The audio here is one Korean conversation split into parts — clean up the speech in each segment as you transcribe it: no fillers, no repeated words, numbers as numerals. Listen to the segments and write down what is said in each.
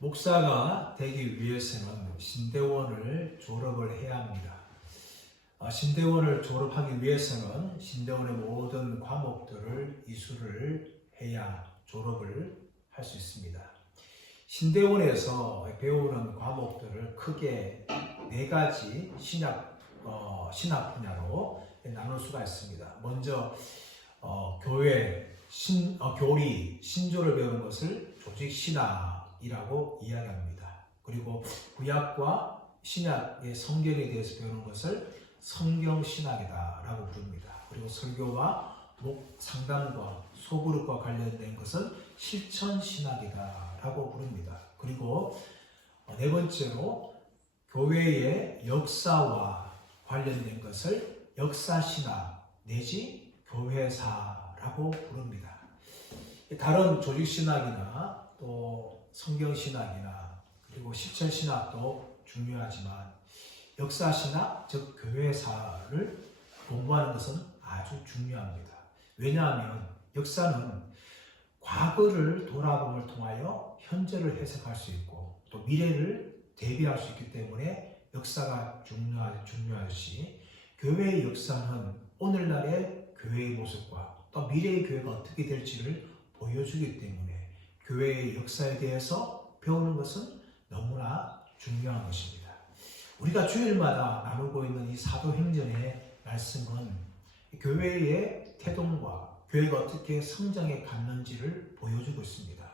목사가 되기 위해서는 신대원을 졸업을 해야 합니다. 신대원을 졸업하기 위해서는 신대원의 모든 과목들을 이수를 해야 졸업을 할 수 있습니다. 신대원에서 배우는 과목들을 크게 4가지 신학 분야로 나눌 수가 있습니다. 먼저 교리, 신조를 배우는 것을 조직신학이라고 이야기합니다. 그리고 구약과 신약의 성경에 대해서 배우는 것을 성경신학이다라고 부릅니다. 그리고 설교와 상담과 소그룹과 관련된 것은 실천신학이다라고 부릅니다. 그리고 4번째로 교회의 역사와 관련된 것을 역사신학 내지 교회사라고 부릅니다. 다른 조직신학이나 또 성경신학이나 그리고 실천신학도 중요하지만 역사신학, 즉 교회사를 공부하는 것은 아주 중요합니다. 왜냐하면 역사는 과거를 돌아봄을 통하여 현재를 해석할 수 있고 또 미래를 대비할 수 있기 때문에 역사가 중요하듯이 교회의 역사는 오늘날의 교회의 모습과 또 미래의 교회가 어떻게 될지를 보여주기 때문에 교회의 역사에 대해서 배우는 것은 너무나 중요한 것입니다. 우리가 주일마다 나누고 있는 이 사도행전의 말씀은 교회의 태동과 교회가 어떻게 성장해 갔는지를 보여주고 있습니다.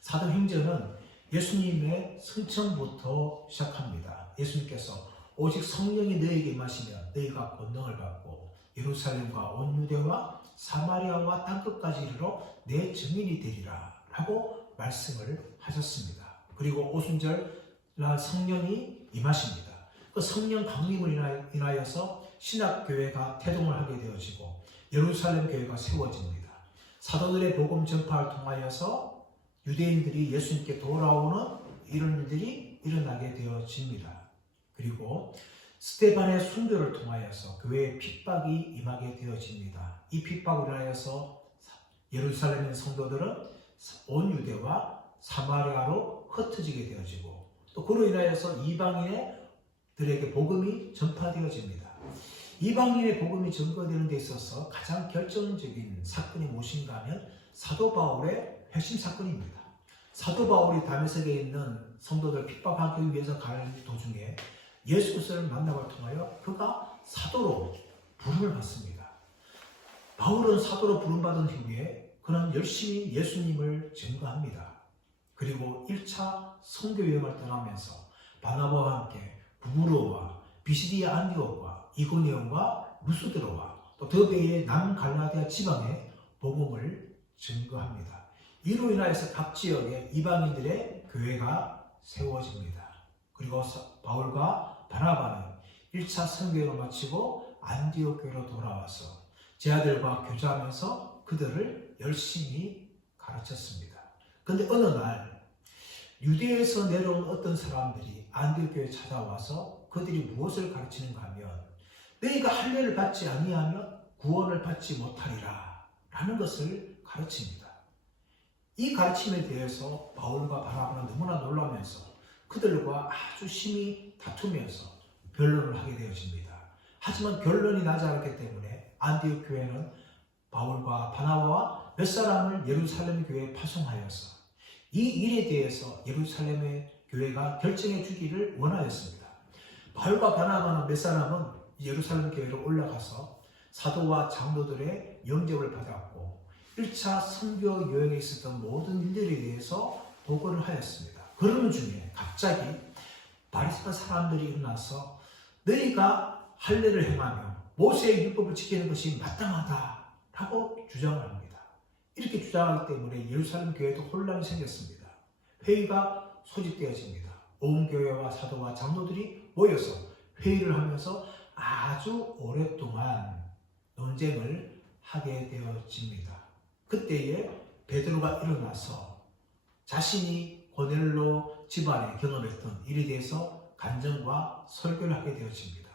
사도행전은 예수님의 승천부터 시작합니다. 예수님께서 오직 성령이 너희에게 임하시면 너희가 권능을 받고 예루살렘과 온 유대와 사마리아와 땅끝까지 이르러 내 증인이 되리라 라고 말씀을 하셨습니다. 그리고 오순절 날 성령이 임하십니다. 그 성령 강림을 인하여서 신학교회가 태동을 하게 되어지고 예루살렘 교회가 세워집니다. 사도들의 복음 전파를 통하여서 유대인들이 예수님께 돌아오는 이런 일들이 일어나게 되어집니다. 그리고 스데반의 순교를 통하여서 교회에 핍박이 임하게 되어집니다. 이 핍박을 인하여서 예루살렘의 성도들은 온 유대와 사마리아로 흩어지게 되어지고 또 그로 인하여서 이방인들에게 복음이 전파되어집니다. 이방인의 복음이 전파되는 데 있어서 가장 결정적인 사건이 무엇인가 하면 사도 바울의 회심 사건입니다. 사도 바울이 다메섹에 있는 성도들을 핍박하기 위해서 가는 도중에 예수 그리스도를 만남을 통하여 그가 사도로 부름을 받습니다. 바울은 사도로 부름받은 후에 그는 열심히 예수님을 증거합니다. 그리고 1차 선교 여행을 떠나면서 바나바와 함께 부브로와 비시디아 안디옥과 이고니온과 루스드로와 또 더베이의 남갈라디아 지방에 복음을 증거합니다. 이로 인하여서 각 지역에 이방인들의 교회가 세워집니다. 그리고 바울과 바나바는 1차 선교를 마치고 안디옥 교회로 돌아와서 제자들과 교제하면서 그들을 열심히 가르쳤습니다. 그런데 어느 날 유대에서 내려온 어떤 사람들이 안디옥 교회에 찾아와서 그들이 무엇을 가르치는가 하면 너희가 할례를 받지 아니하면 구원을 받지 못하리라 라는 것을 가르칩니다. 이 가르침에 대해서 바울과 바나바는 너무나 놀라면서 그들과 아주 심히 다투면서 변론을 하게 되어집니다. 하지만 변론이 나지 않았기 때문에 안디옥 교회는 바울과 바나바와 몇 사람을 예루살렘 교회에 파송하여서 이 일에 대해서 예루살렘의 교회가 결정해 주기를 원하였습니다. 바울과 바나바는 몇 사람은 예루살렘 교회로 올라가서 사도와 장로들의 영접을 받았고 1차 선교 여행에 있었던 모든 일들에 대해서 보고를 하였습니다. 그러는 중에 갑자기 바리새파 사람들이 일어나서 너희가 할례를 행하며 모세의 율법을 지키는 것이 마땅하다라고 주장을 합니다. 이렇게 주장하기 때문에 예루살렘 교회도 혼란이 생겼습니다. 회의가 소집되어집니다. 온 교회와 사도와 장로들이 모여서 회의를 하면서 아주 오랫동안 논쟁을 하게 되어집니다. 그때에 베드로가 일어나서 자신이 고넬로 집안에 경험했던 일에 대해서 간증과 설교를 하게 되어집니다.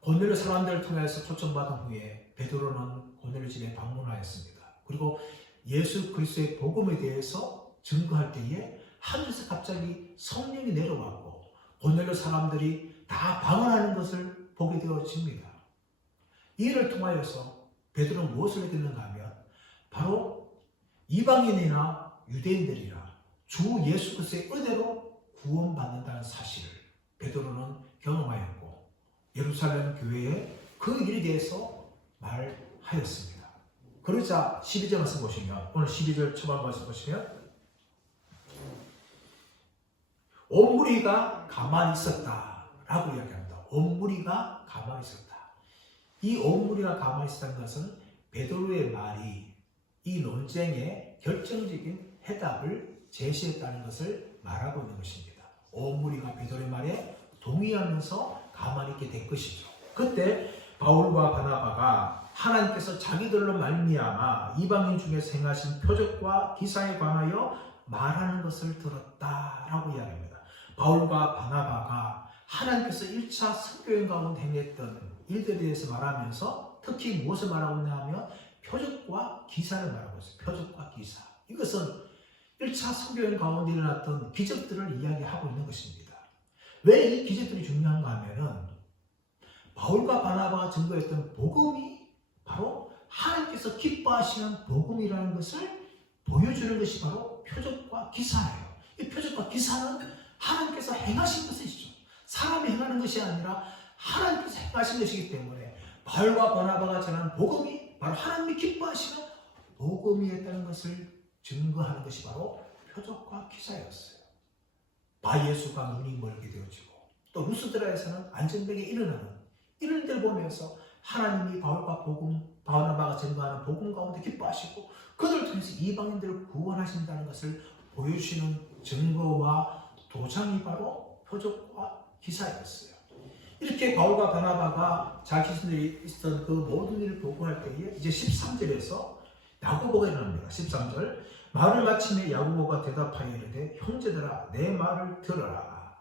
고넬로 사람들을 통해서 초청받은 후에 베드로는 고넬로 집에 방문하였습니다. 그리고 예수 그리스도의 복음에 대해서 증거할 때에 하늘에서 갑자기 성령이 내려왔고 고넬료 사람들이 다 방언하는 것을 보게 되어집니다. 이를 통하여서 베드로는 무엇을 느꼈는가 하면 바로 이방인이나 유대인들이나 주 예수 그리스도의 은혜로 구원받는다는 사실을 베드로는 경험하였고 예루살렘 교회에 그 일에 대해서 말하였습니다. 그러자 12절 말씀 보시면 오늘 12절 초반 말씀 보시면 온 무리가 가만히 있었다라고 이야기합니다. 온 무리가 가만히 있었다. 이 온 무리가 가만히 있었다는 것은 베드로의 말이 이 논쟁의 결정적인 해답을 제시했다는 것을 말하고 있는 것입니다. 온 무리가 베드로의 말에 동의하면서 가만히 있게 된 것이죠. 그때 바울과 바나바가 하나님께서 자기들로 말미암아 이방인 중에서 행하신 표적과 기사에 관하여 말하는 것을 들었다라고 이야기합니다. 바울과 바나바가 하나님께서 1차 선교행 가운데 행했던 일들에 대해서 말하면서 특히 무엇을 말하고 있냐 하면 표적과 기사를 말하고 있어요. 표적과 기사. 이것은 1차 선교행 가운데 일어났던 기적들을 이야기하고 있는 것입니다. 왜 이 기적들이 중요한가 하면은 바울과 바나바가 증거했던 복음이 바로 하나님께서 기뻐하시는 복음이라는 것을 보여주는 것이 바로 표적과 기사예요. 이 표적과 기사는 하나님께서 행하신 것이죠. 사람이 행하는 것이 아니라 하나님께서 행하신 것이기 때문에 바울과 바나바가 전하는 복음이 바로 하나님이 기뻐하시는 복음이었다는 것을 증거하는 것이 바로 표적과 기사였어요. 바예수가 눈이 멀게 되어지고 또 루스드라에서는 안전되게 일어나는 이런 일을 보면서 하나님이 바울과 바나바가 증거하는 복음 가운데 기뻐하시고 그들을 통해서 이방인들을 구원하신다는 것을 보여주시는 증거와 도장이 바로 표적과 기사였어요. 이렇게 바울과 바나바가 자기들이 있었던 그 모든 일을 보고할 때에 이제 13절에서 야고보가 일어납니다. 13절 말을 마침에 야고보가 대답하여 이르되 형제들아 내 말을 들어라.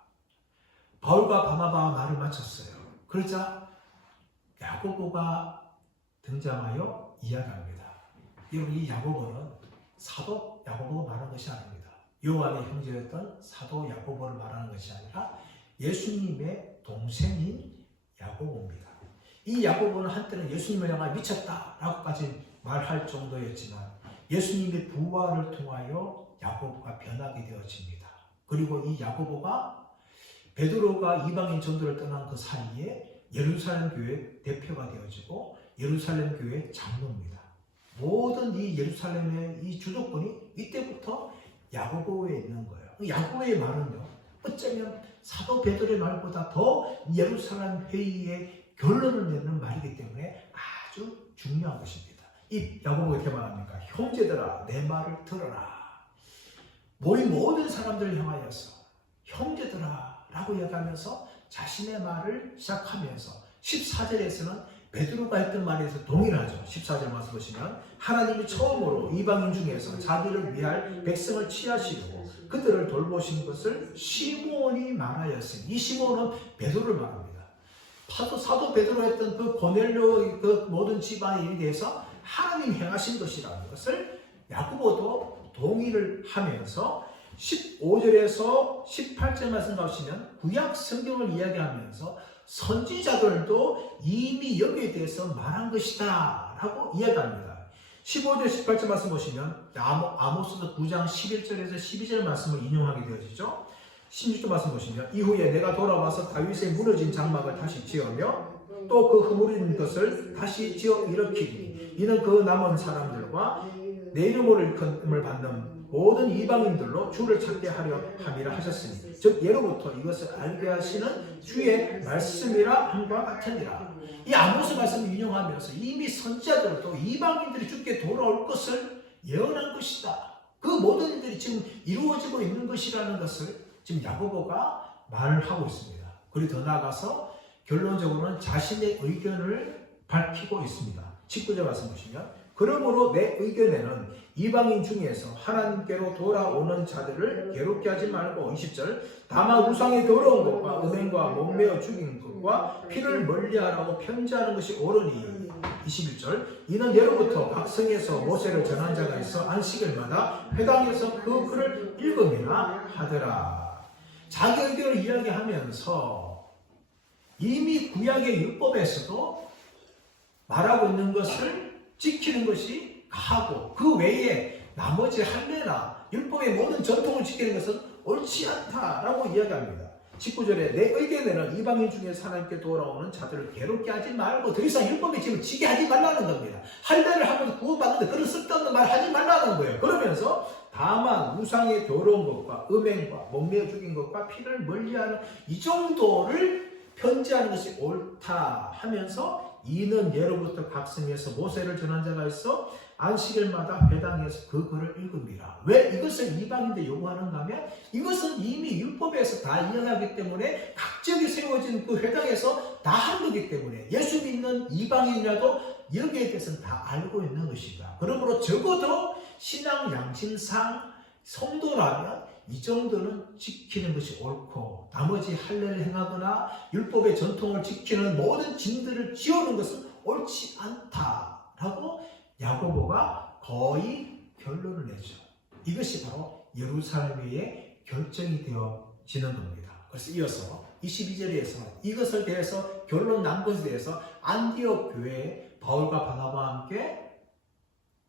바울과 바나바가 말을 마쳤어요. 그러자 야고보가 등장하여 이야기합니다. 여러분 이 야고보는 사도 야고보가 말하는 것이 아닙니다. 요한의 형제였던 사도 야고보를 말하는 것이 아니라 예수님의 동생인 야고보입니다. 이 야고보는 한때는 예수님을 향하여 미쳤다라고까지 말할 정도였지만 예수님의 부활을 통하여 야고보가 변하게 되어집니다. 그리고 이 야고보가 베드로가 이방인 전도를 떠난 그 사이에 예루살렘 교회 대표가 되어지고 예루살렘 교회 장로입니다. 모든 이 예루살렘의 이 주도권이 이때부터 야고보에 있는 거예요. 야고보의 말은요, 어쩌면 사도 베드로의 말보다 더 예루살렘 회의의 결론을 내는 말이기 때문에 아주 중요한 것입니다. 이 야고보가 이렇게 말합니까? 형제들아 내 말을 들어라. 모인 모든 사람들을 향하여서 형제들아 라고 이야기하면서 자신의 말을 시작하면서 14절에서는 베드로가 했던 말에 대해서 동의를 하죠. 14절 말씀 보시면 하나님이 처음으로 이방인 중에서 자기를 위할 백성을 취하시고 그들을 돌보신 것을 시몬이 말하였으니 이 시몬은 베드로를 말합니다. 사도 베드로 했던 그 고넬료 그 모든 집안의 일에 대해서 하나님 행하신 것이라는 것을 야고보도 동의를 하면서 15절에서 18절 말씀 가시면 구약 성경을 이야기하면서 선지자들도 이미 여기에 대해서 말한 것이다 라고 이야기합니다. 15절 18절 말씀 보시면 아모스서 9장 11절에서 12절 말씀을 인용하게 되어지죠. 16절 말씀 보시면 이후에 내가 돌아와서 다윗의 무너진 장막을 다시 지으며 또 그 허물인 것을 다시 지어 일으키니 이는 그 남은 사람들과 내 이름을 일컬음을 받는 모든 이방인들로 주를 찾게 하려 함이라 하셨으니 즉 예로부터 이것을 알게 하시는 주의 말씀이라 함과 같으니라. 이 아모스 말씀을 인용하면서 이미 선지자들도 이방인들이 주께 돌아올 것을 예언한 것이다. 그 모든 일들이 지금 이루어지고 있는 것이라는 것을 지금 야고보가 말을 하고 있습니다. 그리고 더 나아가서 결론적으로는 자신의 의견을 밝히고 있습니다. 19절 말씀 보시면 그러므로 내 의견에는 이방인 중에서 하나님께로 돌아오는 자들을 괴롭게 하지 말고 20절 다만 우상의 더러운 것과 은행과 목매어 죽인 것과 피를 멀리하라고 편지하는 것이 옳으니 21절 이는 예로부터 각 성에서 모세를 전한 자가 있어 안식일마다 회당에서 그 글을 읽음이나 하더라. 자기 의견을 이야기하면서 이미 구약의 율법에서도 말하고 있는 것을 지키는 것이 가하고 그 외에 나머지 할례나 율법의 모든 전통을 지키는 것은 옳지 않다라고 이야기합니다. 19절에 내 의견에는 이방인 중에서 하나님께 돌아오는 자들을 괴롭게 하지 말고 더 이상 율법의 짐을 지게 하지 말라는 겁니다. 할례를 하면서 구원받는데 그런 쓸데없는 말 하지 말라는 거예요. 그러면서 다만 우상의 더러운 것과 음행과 목매어 죽인 것과 피를 멀리하는 이 정도를 편지하는 것이 옳다 하면서 이는 예로부터 각 성에서 모세를 전한 자가 있어 안식일마다 회당에서 그 글을 읽음이라. 왜 이것을 이방인들 요구하는가 하면 이것은 이미 율법에서 다 이해하기 때문에 각적이 세워진 그 회당에서 다 한 거기 때문에 예수 믿는 이방인이라도 여기에 대해서는 다 알고 있는 것이다. 그러므로 적어도 신앙 양심상 성도라면 이 정도는 지키는 것이 옳고 나머지 할례를 행하거나 율법의 전통을 지키는 모든 짐들을 지우는 것은 옳지 않다라고 야고보가 거의 결론을 내죠. 이것이 바로 예루살렘의 결정이 되어지는 겁니다. 그래서 이어서 22절에서 이것을 대해서 결론 난 것에 대해서 안디옥 교회에 바울과 바나바와 함께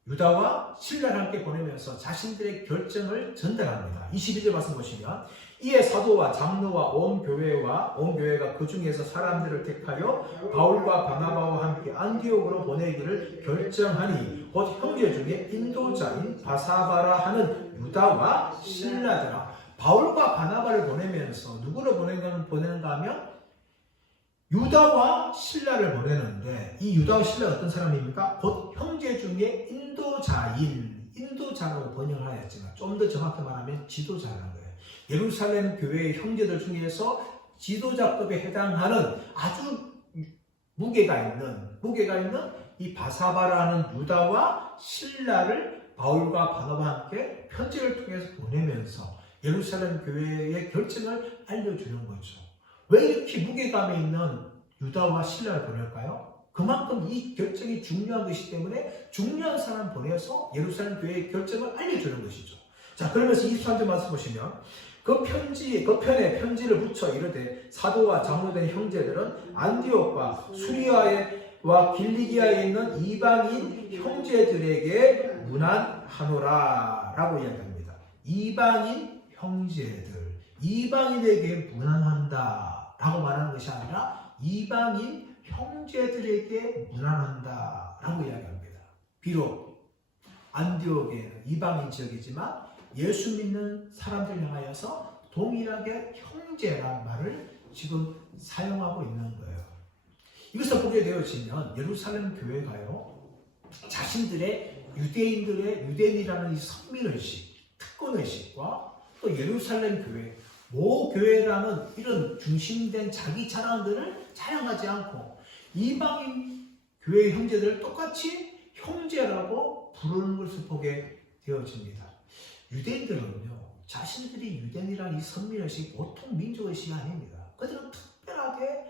유다와 신라를 함께 보내면서 자신들의 결정을 전달합니다. 22절 말씀 보시면 이에 사도와 장로와 온 교회가 그 중에서 사람들을 택하여 바울과 바나바와 함께 안디옥으로 보내기를 결정하니 곧 형제 중에 인도자인 바사바라 하는 유다와 신라더라. 바울과 바나바를 보내면서 누구를 보내는가 하면 유다와 신라를 보내는데 이 유다와 신라가 어떤 사람입니까? 곧 형제 중에 인도자라고 번역을 하였지만 좀 더 정확히 말하면 지도자라는 거예요. 예루살렘 교회의 형제들 중에서 지도자급에 해당하는 아주 무게가 있는 이 바사바라는 유다와 신라를 바울과 바나바와 함께 편지를 통해서 보내면서 예루살렘 교회의 결정을 알려주는 거죠. 왜 이렇게 무게감이 있는 유다와 신라를 보낼까요? 그만큼 이 결정이 중요한 것이기 때문에 중요한 사람 보내서 예루살렘 교회의 결정을 알려주는 것이죠. 자, 그러면서 23절 말씀 보시면 그 편에 편지를 붙여 이르되 사도와 장로된 형제들은 안디옥과 수리아와 길리기아에 있는 이방인 형제들에게 문안하노라 라고 이야기합니다. 이방인 형제들, 이방인에게 문안한다 라고 말하는 것이 아니라 이방인 형제들에게 문안한다 라고 이야기합니다. 비록 안디옥에는 이방인 지역이지만 예수 믿는 사람들 향하여서 동일하게 형제라는 말을 지금 사용하고 있는 거예요. 이것을 보게 되어지면 예루살렘 교회가요, 자신들의 유대인이라는 이 선민의식, 특권의식과 또 예루살렘 교회, 모교회라는 이런 중심된 자기 자랑들을 자랑하지 않고 이방인 교회 형제들을 똑같이 형제라고 부르는 것을 보게 되어집니다. 유대인들은요, 자신들이 유대인이라는 이 선민의식, 보통 민족의식이 아닙니다. 그들은 특별하게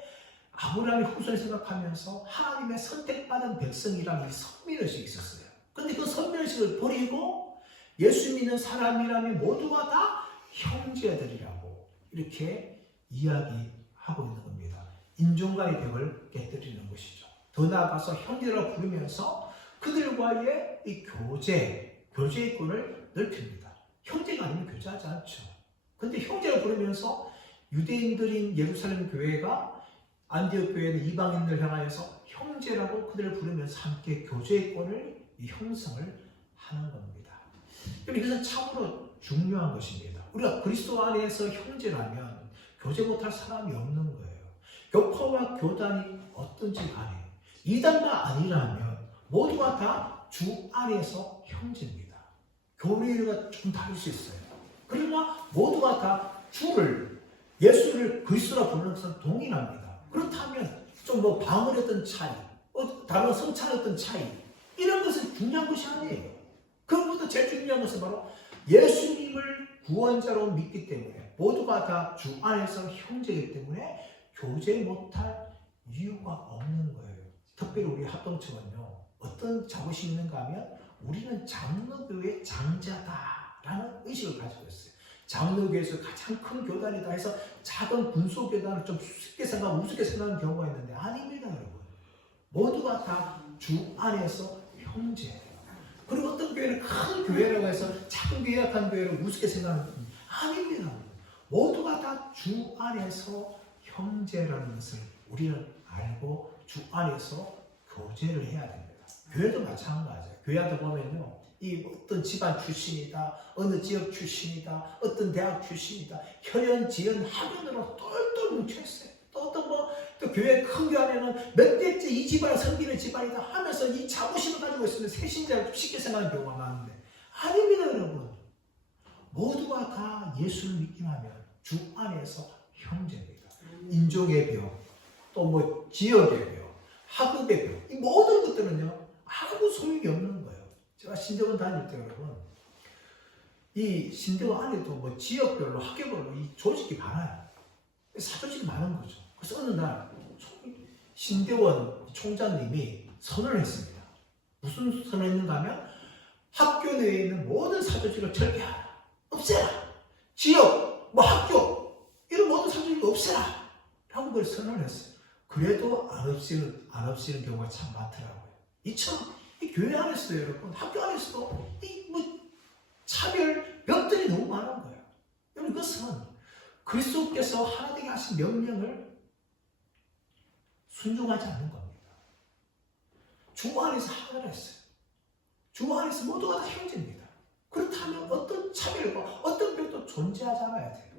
아브라함의 후손을 생각하면서 하나님의 선택받은 백성이라는 이 선민의식이 있었어요. 근데 그 선민의식을 버리고 예수 믿는 사람이라면 모두가 다 형제들이라고 이렇게 이야기하고 있는 겁니다. 인종간의 벽을 깨뜨리는 것이죠. 더 나아가서 형제라고 부르면서 그들과의 이 교제의 꾼을 넓힙니다. 형제가 아니면 교제하지 않죠. 근데 형제라고 부르면서 유대인들인 예루살렘 교회가 안디옥 교회는 이방인들 향하여서 형제라고 그들을 부르면서 함께 교제의 꾼을 형성을 하는 겁니다. 이것은 참으로 중요한 것입니다. 우리가 그리스도 안에서 형제라면 교제 못할 사람이 없는 거예요. 교파와 교단이 어떤지 간에 이단만 아니라면 모두가 다 주 안에서 형제입니다. 교리가 좀 다를 수 있어요. 그러나 모두가 다 예수를 그리스도라 부르는 것은 동일합니다. 그렇다면 좀 방언했던 차이, 다른 성찬했던 차이, 이런 것은 중요한 것이 아니에요. 그것보다 제일 중요한 것은 바로 예수님을 구원자로 믿기 때문에 모두가 다 주 안에서 형제이기 때문에 교제 못할 이유가 없는 거예요. 특별히 우리 합동측은요, 어떤 자부심이 있는가 하면 우리는 장로교회 장자다라는 의식을 가지고 있어요. 장로교회에서 가장 큰 교단이다 해서 작은 군소교단을 좀 쉽게 생각하고 우습게 생각하는 경우가 있는데 아닙니다, 여러분. 모두가 다 주 안에서 형제예요. 그리고 어떤 교회는 큰 교회라고 해서 작은 교회, 약한 교회를 우습게 생각하는 분 아닙니다. 모두가 다 주 안에서 형제라는 것을 우리는 알고 주 안에서 교제를 해야 됩니다. 교회도 마찬가지예요. 교회 하다 보면요, 이 어떤 집안 출신이다, 어느 지역 출신이다, 어떤 대학 출신이다, 혈연, 지연, 학연으로 똘똘 뭉쳐있어요. 또 어떤 또 교회 큰 교회 안에는 몇 대째 이 집안을 섬기는 집안이다 하면서 이 자부심을 가지고 있으면 새신자를 쉽게 생각하는 경우가 많은데 아닙니다, 여러분. 모두가 다 예수를 믿기만 하면 주 안에서 형제입니다. 인종의 벽, 또 뭐 지역의 벽, 학업의 벽, 이 모든 것들은요 아무 소용이 없는 거예요. 제가 신대원 다닐 때 여러분, 이 신대원 안에도 뭐 지역별로 학교별로 이 조직이 많아요. 사조직이 많은 거죠. 그래서 어느 날 신대원 총장님이 선언을 했습니다. 무슨 선언을 했는가 하면 학교 내에 있는 모든 사조직을 철폐하라, 없애라, 지역, 뭐 학교 이런 모든 사조직을 없애라 라고 그걸 선언을 했어요. 그래도 안 없애는 경우가 참 많더라고요. 이처럼 이 교회 안에서도 여러분, 학교 안에서도 이 뭐 차별 벽들이 너무 많은 거예요. 여러분, 이것은 그리스도께서 하나 되게 하신 명령을 순종하지 않는 겁니다. 주 안에서 하나를 했어요. 주 안에서 모두가 다 형제입니다. 그렇다면 어떤 차별과 어떤 벽도 존재하지 않아야 돼요.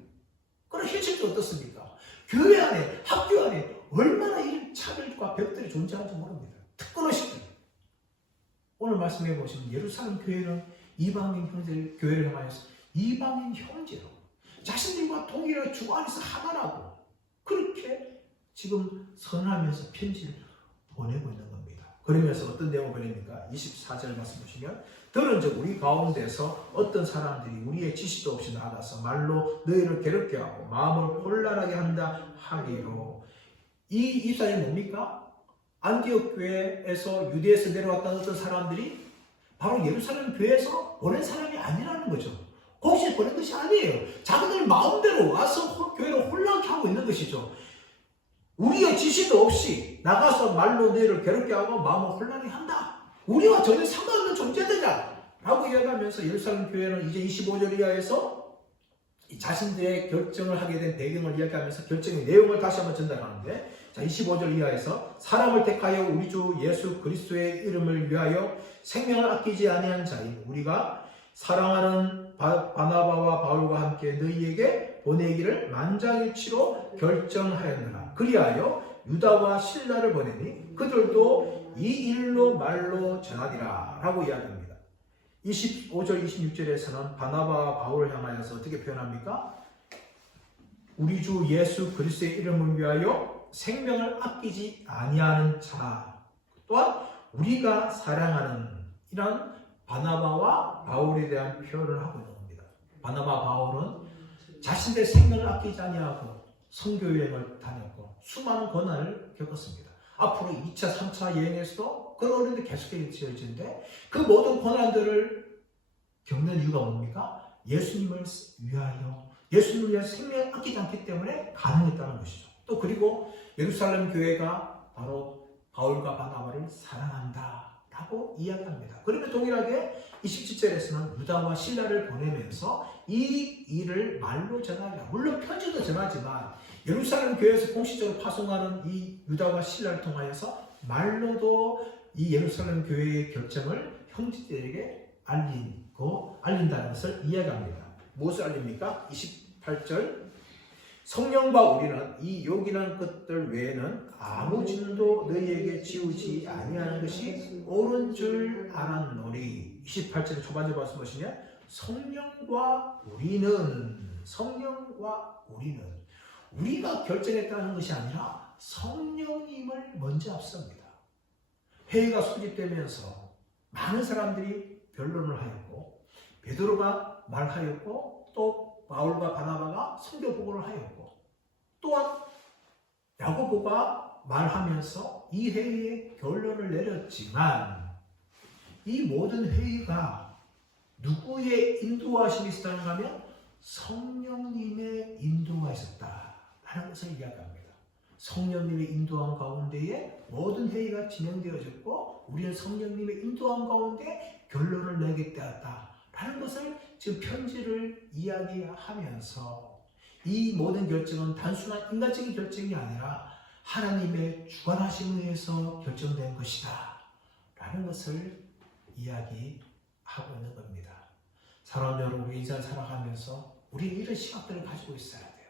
그럼 현실도 어떻습니까? 교회 안에, 학교 안에 얼마나 이런 차별과 벽들이 존재하는지 모릅니다. 특권의식들. 오늘 말씀해 보시면 예루살렘 교회는 이방인 형제 교회를 향하여서 이방인 형제로 자신들과 동일하게 주 안에서 하나라고 그렇게 지금 선언하면서 편지를 보내고 있는 겁니다. 그러면서 어떤 내용을 보냅니까? 24절 말씀 보시면 들은즉 우리 가운데서 어떤 사람들이 우리의 지시도 없이 나가서 말로 너희를 괴롭게 하고 마음을 혼란하게 한다 하기로. 이 입사는 뭡니까? 안디옥 교회에서 유대에서 내려왔던 어떤 사람들이 바로 예루살렘 교회에서 보낸 사람이 아니라는 거죠. 혹시 보낸 것이 아니에요. 자기들 마음대로 와서 교회를 혼란케 하고 있는 것이죠. 우리의 지시도 없이 나가서 말로 너희를 괴롭게 하고 마음을 혼란하게 한다. 우리와 전혀 상관없는 존재들이다 라고 이야기하면서 예루살렘 교회는 이제 25절 이하에서 자신들의 결정을 하게 된 배경을 이야기하면서 결정의 내용을 다시 한번 전달하는데, 자 25절 이하에서 사람을 택하여 우리 주 예수 그리스도의 이름을 위하여 생명을 아끼지 아니한 자인 우리가 사랑하는 바나바와 바울과 함께 너희에게 보내기를 만장일치로 결정하였느라. 그리하여 유다와 실라를 보내니 그들도 이 일로 말로 전하리라 라고 이야기합니다. 25절 26절에서는 바나바와 바울을 향하여서 어떻게 표현합니까? 우리 주 예수 그리스도의 이름을 위하여 생명을 아끼지 아니하는 자, 또한 우리가 사랑하는 이런 바나바와 바울에 대한 표현을 하고 있는 겁니다. 바나바 바울은 자신들의 생명을 아끼지 아니하고 선교여행을 다녔고 수많은 고난을 겪었습니다. 앞으로 2차, 3차 여행에서도 그런 어려움이 계속해지는데 그 모든 고난들을 겪는 이유가 뭡니까? 예수님을 위하여, 예수님을 위하여 생명을 아끼지 않기 때문에 가능했다는 것이죠. 또 그리고 예루살렘 교회가 바로 바울과 바나바를 사랑한다 라고 이야기합니다. 그러면 동일하게 27절에서는 유다와 실라를 보내면서 이 일을 말로 전하리라. 물론 편지도 전하지만 예루살렘 교회에서 공식적으로 파송하는 이 유다와 실라를 통하여서 말로도 이 예루살렘 교회의 결정을 형제들에게 알린다는 것을 이야기합니다. 무엇을 알립니까? 28절 성령과 우리는 이 요긴한 것들 외에는 아무 짐도 너희에게 지우지 아니하는 것이 옳은 줄 알았노니. 28절의 초반절 말씀 보시면 성령과 우리는 우리가 결정했다는 것이 아니라 성령님을 먼저 앞섭니다. 회의가 소집되면서 많은 사람들이 변론을 하였고 베드로가 말하였고 또 바울과 바나바가 선교 보고를 하였고 또한 야고보가 말하면서 이 회의에 결론을 내렸지만 이 모든 회의가 누구의 인도하심이 있었다는가 하면 성령님의 인도가 있었다라는 것을 이야기합니다. 성령님의 인도함 가운데에 모든 회의가 진행되어졌고 우리는 성령님의 인도함 가운데 결론을 내게 되었다라는 것을 지금 편지를 이야기하면서 이 모든 결정은 단순한 인간적인 결정이 아니라 하나님의 주관하심에 의해서 결정된 것이다 라는 것을 이야기하고 있는 겁니다. 사랑하는 여러분, 우리 인생을 살아가면서 우리는 이런 시각들을 가지고 있어야 돼요.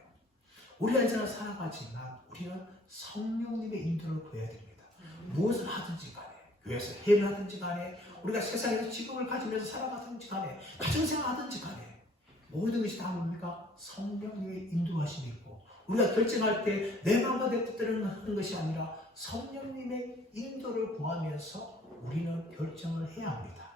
우리가 인생을 살아가지만 우리는 성령님의 인도를 구해야 됩니다. 무엇을 하든지 간에, 교회에서 회의를 하든지 간에, 우리가 세상에서 직업을 가지면서 살아가든지 간에, 가정생활 하든지 간에 모든 것이 다 뭡니까? 성령님의 인도하심이 있고 우리가 결정할 때 내 마음과 내 뜻대로 하는 것이 아니라 성령님의 인도를 구하면서 우리는 결정을 해야 합니다.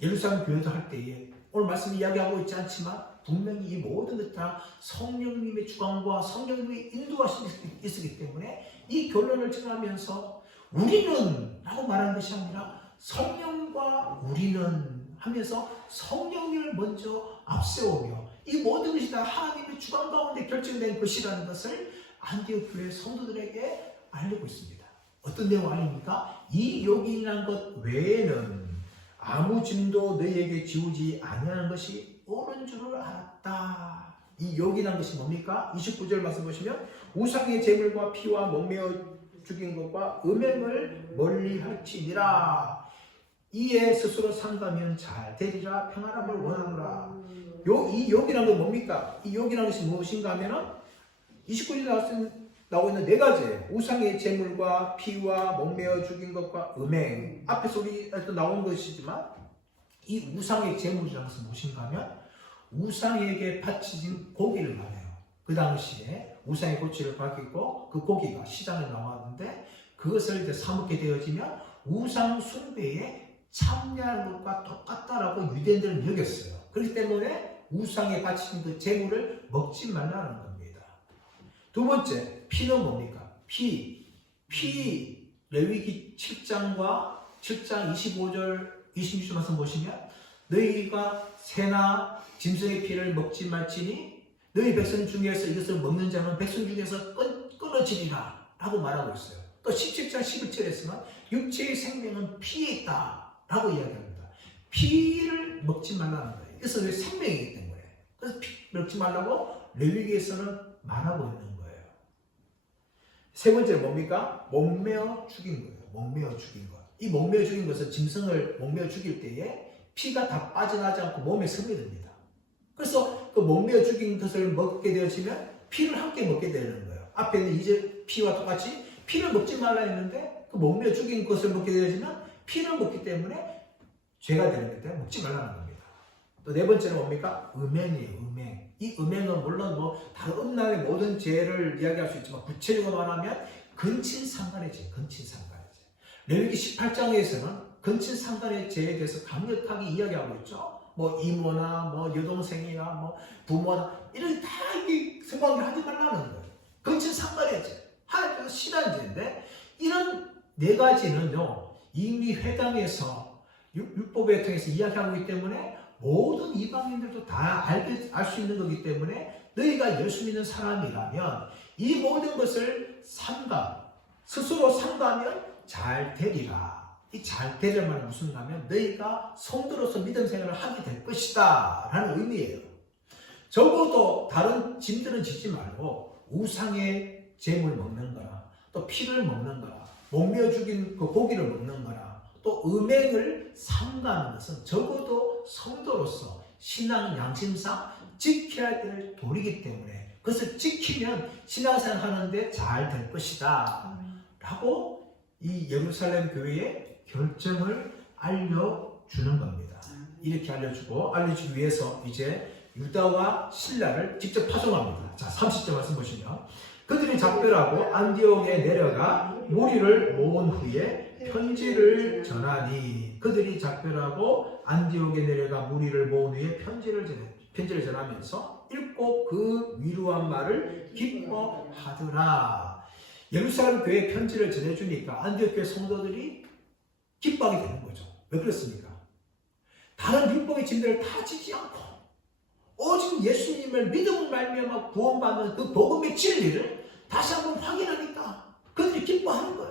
예루살렘 교회도 할 때에 오늘 말씀 이야기하고 있지 않지만 분명히 이 모든 것 다 성령님의 주관과 성령님의 인도하심이 있었기 때문에 이 결론을 정하면서 우리는 라고 말하는 것이 아니라 성령과 우리는 하면서 성령님을 먼저 앞세우며 이 모든 것이 다 하나님의 주관 가운데 결정된 것이라는 것을 안디옥 교회 성도들에게 알리고 있습니다. 어떤 내용 아닙니까? 이 욕이라는 것 외에는 아무 짐도 너희에게 지우지 아니하는 것이 옳은 줄을 알았다. 이 욕이라는 것이 뭡니까? 29절 말씀 보시면 우상의 제물과 피와 목매어 죽인 것과 음행을 멀리 할지니라. 이에 스스로 상가면 잘 되리라. 평안함을 원하노라. 이 욕이라는 건 뭡니까? 이 욕이라는 것이 무엇인가 하면은 29절에 나오고 있는 네 가지예요. 우상의 제물과 피와 목매어 죽인 것과 음행. 앞에서 우리도 나온 것이지만 이 우상의 제물이라는 것은 무엇인가 하면 우상에게 바쳐진 고기를 말해요. 그 당시에 우상의 고기를 바뀌고 그 고기가 시장에 나왔는데 그것을 이제 사먹게 되어지면 우상 숭배에 참여하는 것과 똑같다라고 유대인들은 여겼어요. 그렇기 때문에 우상에 바친 그 제물을 먹지 말라는 겁니다. 두 번째, 피는 뭡니까? 피 레위기 7장과 7장 25절 26절 말씀 보시면 너희가 새나 짐승의 피를 먹지 말지니 너희 백성 중에서 이것을 먹는 자는 백성 중에서 끊어지리라 라고 말하고 있어요. 또 17장 11절에서는 육체의 생명은 피에 있다 라고 이야기합니다. 피를 먹지 말라는 거예요. 그래서 왜 생명이기 때문에. 그래서 피 먹지 말라고 레위기에서는 말하고 있는 거예요. 세 번째 뭡니까? 목매어 죽인 거예요. 목매어 죽인 것. 이 목매어 죽인 것은 짐승을 목매어 죽일 때에 피가 다 빠져나지 않고 몸에 스며듭니다. 그래서 그 목매어 죽인 것을 먹게 되어지면 피를 함께 먹게 되는 거예요. 앞에 있는 이제 피와 똑같이 피를 먹지 말라 했는데 그 목매어 죽인 것을 먹게 되어지면 피를 먹기 때문에 죄가 되는 거기 때문에 먹지 말라는 겁니다. 또 네 번째는 뭡니까? 음행이에요. 음행. 이 음행은 물론 다른 음란의 모든 죄를 이야기할 수 있지만 구체적으로 말하면 근친상간의 죄, 근친상간의 죄. 레위기 18장에서는 근친상간의 죄에 대해서 강력하게 이야기하고 있죠. 이모나 여동생이나 부모나 이런 다 생각을 하지 말라는 거예요. 근친상간의 죄, 하나님께서 싫어하는 죄인데 이런 네 가지는요 이미 회당에서 율법에 통해서 이야기하고 있기 때문에 모든 이방인들도 다 알 수 있는 거기 때문에 너희가 예수 믿는 사람이라면 이 모든 것을 스스로 삼가면 잘 되리라. 이 잘 되리란 말은 무슨 말이냐면 너희가 성도로서 믿음 생활을 하게 될 것이다 라는 의미예요. 적어도 다른 짐들은 짓지 말고 우상의 재물 먹는 거나 또 피를 먹는 거나 목매어 죽인 그 고기를 먹는 거나 또 음행을 삼가하는 것은 적어도 성도로서 신앙 양심상 지켜야 될 도리이기 때문에 그것을 지키면 신앙생활 하는데 잘 될 것이다 라고 이 예루살렘 교회의 결정을 알려주는 겁니다. 이렇게 알려주기 위해서 이제 유다와 신라를 직접 파송합니다. 자, 30절 말씀 보시면 그들이 작별하고 안디옥에 내려가 무리를 모은 후에 편지를 전하니 그들이 작별하고 안디옥에 내려가 무리를 모은 후에 편지를 전하면서 읽고 그 위로한 말을 기뻐하더라. 예루살렘 교회에 편지를 전해주니까 안디옥 교회 성도들이 기뻐하게 되는 거죠. 왜 그렇습니까? 다른 율법의 진리를 다 지지 않고 오직 예수님을 믿음을 말미암아 구원받는 그 복음의 진리를 다시 한번 확인하니까 그들이 기뻐하는 거예요.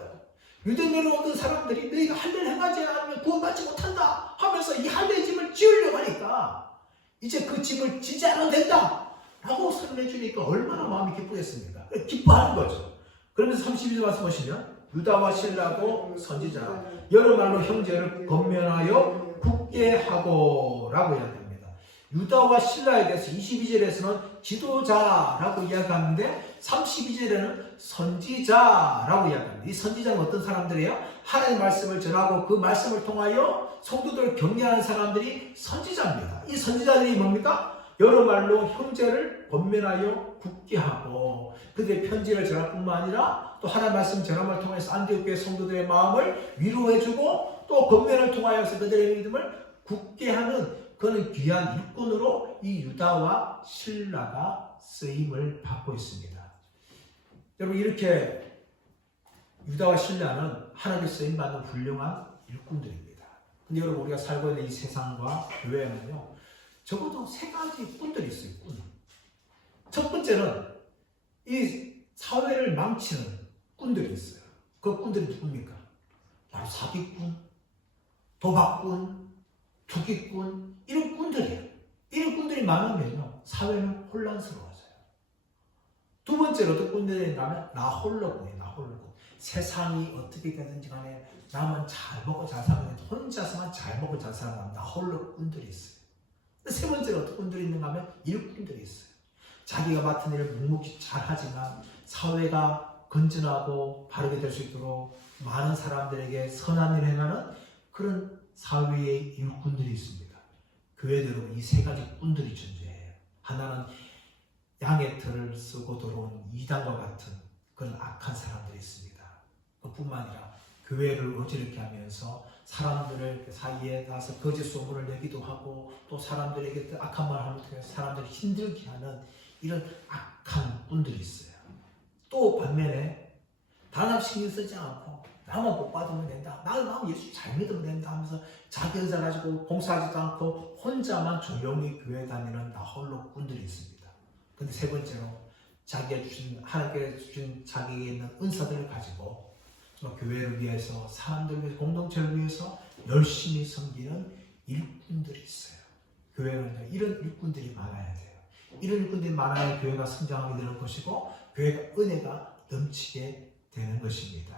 유대인으로 오던 사람들이 너희가 할례를 행하지 않으면 구원받지 못한다 하면서 이 할례의 집을 지으려고 하니까 이제 그 집을 지지 않아도 된다 라고 선언해 주니까 얼마나 마음이 기쁘겠습니까? 기뻐하는 거죠. 그러면서 32절 말씀 보시면 유다와 실라고 선지자 여러 말로 형제를 권면하여 굳게 하고 라고 이야기합니다. 유다와 실라에 대해서 22절에서는 지도자라고 이야기하는데 32절에는 선지자라고 이야기합니다. 이 선지자는 어떤 사람들이에요? 하나님의 말씀을 전하고 그 말씀을 통하여 성도들을 격려하는 사람들이 선지자입니다. 이 선지자들이 뭡니까? 여러 말로 형제를 권면하여 굳게 하고 그들의 편지를 전할 뿐만 아니라 또 하나님의 말씀 전함을 통해서 안디옥 교회 성도들의 마음을 위로해주고 또 권면을 통하여서 그들의 믿음을 굳게 하는 그는 귀한 일꾼으로 이 유다와 실라가 쓰임을 받고 있습니다. 여러분 이렇게 유다와 실라는 하나님의 쓰임받는 훌륭한 일꾼들입니다. 근데 여러분 우리가 살고 있는 이 세상과 교회에는요 적어도 세 가지 꾼들이 있어요. 꾼. 첫 번째는 이 사회를 망치는 꾼들이 있어요. 그 꾼들이 누굽니까? 바로 사기꾼, 도박꾼, 투기꾼 이런 꾼들이에요. 이런 꾼들이 많으면요 사회는 혼란스러워져요. 두 번째로 어떤 꾼들이 있냐면 나 홀로꾼이에요. 나 홀로꾼. 세상이 어떻게 되든지 간에 나만 잘 먹고 잘 사는 혼자서만 잘 먹고 잘 사는 나 홀로꾼들이 있어요. 세 번째로 어떤 꾼들이 있는가 하면 일꾼들이 있어요. 자기가 맡은 일을 묵묵히 잘 하지만 사회가 건전하고 바르게 될 수 있도록 많은 사람들에게 선한 일을 행하는 그런 사회의 일꾼들이 있습니다. 교회대로 이 세 가지 꾼들이 존재해요. 하나는 양의 털을 쓰고 들어온 이단과 같은 그런 악한 사람들이 있습니다. 그뿐만 아니라 교회를 어지럽게 하면서 사람들을 사이에 나서 거짓 소문을 내기도 하고 또 사람들에게 악한 말을 하면서 사람들을 힘들게 하는 이런 악한 꾼들이 있어요. 또 반면에 단합 신경 쓰지 않고 나만 복 받으면 된다. 나는 예수 잘 믿으면 된다 하면서 자기 의자 가지고 봉사하지도 않고 혼자만 조용히 교회 다니는 나 홀로 꾼들이 있습니다. 근데 세 번째로 하나님께 주신 자기에게 있는 은사들을 가지고 교회를 위해서 사람들을 위해서 공동체를 위해서 열심히 섬기는 일꾼들이 있어요. 교회는 이런 일꾼들이 많아야 돼요. 이런 일꾼들이 많아야 교회가 성장하게 되는 것이고 교회가 은혜가 넘치게 되는 것입니다.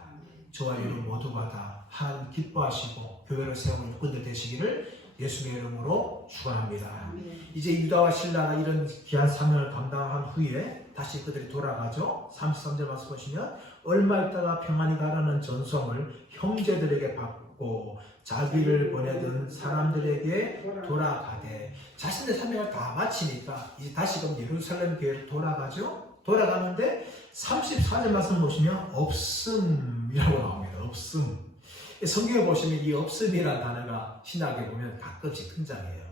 저와 여러분 모두가 다 하나님 기뻐하시고 교회를 세우는 일꾼들 되시기를 예수님의 이름으로 축원합니다. 이제 유다와 실라가 이런 귀한 사명을 감당한 후에 다시 그들이 돌아가죠. 33절 말씀 보시면 얼마 있다가 평안히 가라는 전송을 형제들에게 받고 자기를 보내던 사람들에게 돌아가되 자신의 사명을 다 마치니까 이제 다시금 예루살렘 교회로 돌아가죠. 돌아가는데 34절 말씀 보시면 없음이라고 나옵니다. 없음. 성경에 보시면 이 없음이라는 단어가 신학에 보면 가끔씩 등장해요.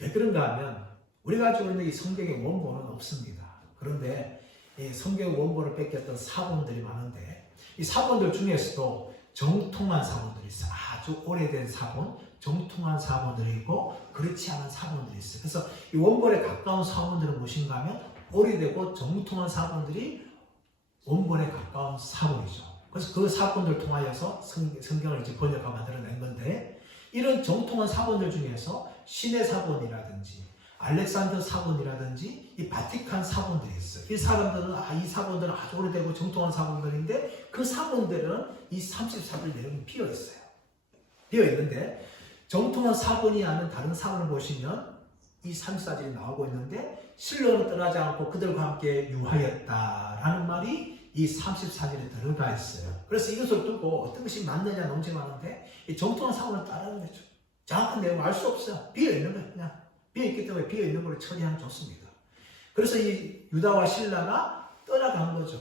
왜 그런가 하면 우리가 가지고 있는 이 성경의 원본은 없습니다. 그런데 이 성경의 원본을 뺏겼던 사본들이 많은데 이 사본들 중에서도 정통한 사본들이 있어요. 아주 오래된 사본, 정통한 사본들이 있고 그렇지 않은 사본들이 있어요. 그래서 이 원본에 가까운 사본들은 무엇인가 하면 오래되고 정통한 사본들이 원본에 가까운 사본이죠. 그래서 그 사본들을 통하여서 성경을 이제 번역하고 만들어낸 건데 이런 정통한 사본들 중에서 신의 사본이라든지 알렉산더 사본이라든지 이 바티칸 사본들이 있어요. 이 사본들은 아주 오래되고 정통한 사본들인데 그 사본들은 이 34절 내용이 비어있어요. 비어있는데 정통한 사본이 아닌 다른 사본을 보시면 이 34절이 나오고 있는데 실로는 떠나지 않고 그들과 함께 유하였다라는 말이 이 34절에 들어가 있어요. 그래서 이것을 두고 어떤 것이 맞느냐 논쟁하는데 이 정통한 사본을 따르는 거죠. 정확한 내용을 알 수 없어요. 비어있는 거예요. 그냥 비어있기 때문에 비어있는 걸 처리하면 좋습니다. 그래서 이 유다와 실라가 떠나간 거죠.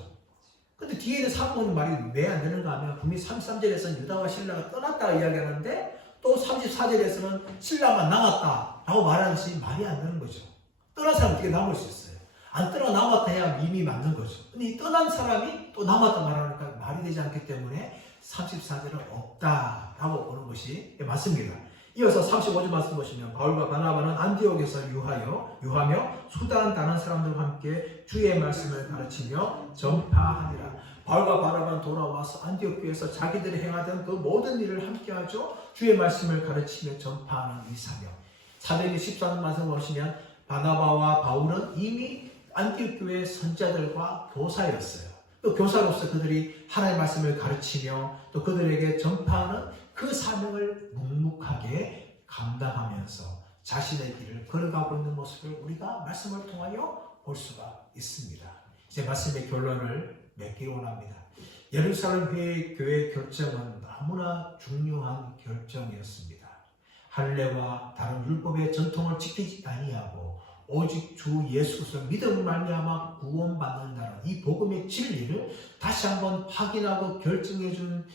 근데 뒤에 있는 사본이 말이 왜 안 되는가 하면 분명히 33절에서는 유다와 실라가 떠났다고 이야기하는데 또 34절에서는 실라만 남았다라고 말하는 것이 말이 안 되는 거죠. 떠난 사람이 어떻게 남을 수 있어요? 안 떠나 남았다 해야 이미 맞는 거죠. 근데 이 떠난 사람이 또 남았다 말하는 말이 되지 않기 때문에 34절은 없다라고 보는 것이 맞습니다. 이어서 35절 말씀 보시면 바울과 바나바는 안디옥에서 유하며 수다한 다른 사람들과 함께 주의 말씀을 가르치며 전파하니라. 바울과 바나바는 돌아와서 안디옥 교회에서 자기들이 행하던 그 모든 일을 함께하죠. 주의 말씀을 가르치며 전파하는 이 사명. 사도행전 14장 말씀 보시면 바나바와 바울은 이미 안디옥 교회의 선자들과 교사였어요. 또 교사로서 그들이 하나님의 말씀을 가르치며 또 그들에게 전파하는 그 사명을 묵묵하게 감당하면서 자신의 길을 걸어가고 있는 모습을 우리가 말씀을 통하여 볼 수가 있습니다. 제 말씀의 결론을 맺기 원합니다. 예루살렘 교회 결정은 너무나 중요한 결정이었습니다. 할례와 다른 율법의 전통을 지키지 아니하고 오직 주 예수 그리스도 믿음을 말미암아 구원받는다는 이 복음의 진리를 다시 한번 확인하고 결정해준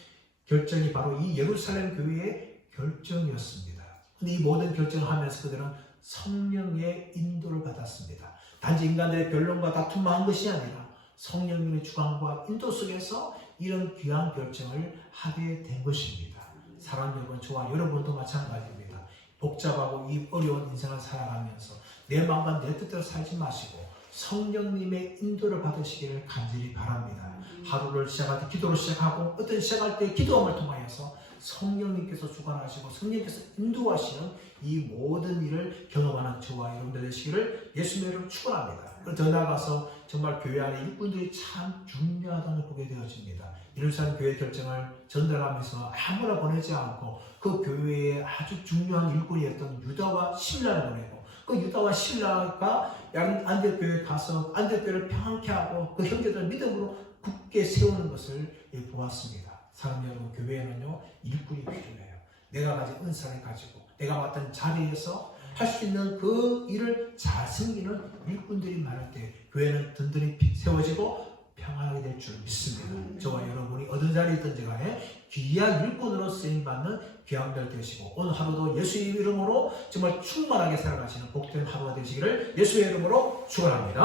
결정이 바로 이 예루살렘 교회의 결정이었습니다. 근데 이 모든 결정을 하면서 그들은 성령의 인도를 받았습니다. 단지 인간들의 변론과 다툼만 한 것이 아니라 성령님의 주관과 인도 속에서 이런 귀한 결정을 하게 된 것입니다. 사랑하는 여러분, 저와 여러분도 마찬가지입니다. 복잡하고 이 어려운 인생을 살아가면서 내 마음과 내 뜻대로 살지 마시고 성령님의 인도를 받으시기를 간절히 바랍니다. 하루를 시작할 때 기도로 시작하고 어떤 시작할 때 기도함을 통하여서 성령님께서 주관하시고 성령님께서 인도하시는 이 모든 일을 경험하는 저와 여러분들 되시기를 예수님의 이름으로 축원합니다. 그리고 더 나아가서 정말 교회 안에 일꾼들이 참 중요하다는 걸 보게 되어집니다. 예루살렘 교회 결정을 전달하면서 아무나 보내지 않고 그 교회에 아주 중요한 일꾼이었던 유다와 실라를 보내고 그 유다와 실라가 안디옥 교회에 가서 안디옥 교회를 평안케 하고 그 형제들을 믿음으로 굳게 세우는 것을 보았습니다. 사랑하는 여러분, 교회에는요 일꾼이 필요해요. 내가 가진 은사를 가지고 내가 맡은 자리에서 할 수 있는 그 일을 잘 섬기는 일꾼들이 많을 때 교회는 든든히 세워지고 평안하게 될 줄 믿습니다. 저와 여러분이 어떤 자리에 있든지 간에 귀한 일꾼으로 쓰임받는 귀한 날 되시고 오늘 하루도 예수의 이름으로 정말 충만하게 살아가시는 복된 하루가 되시기를 예수의 이름으로 축원합니다.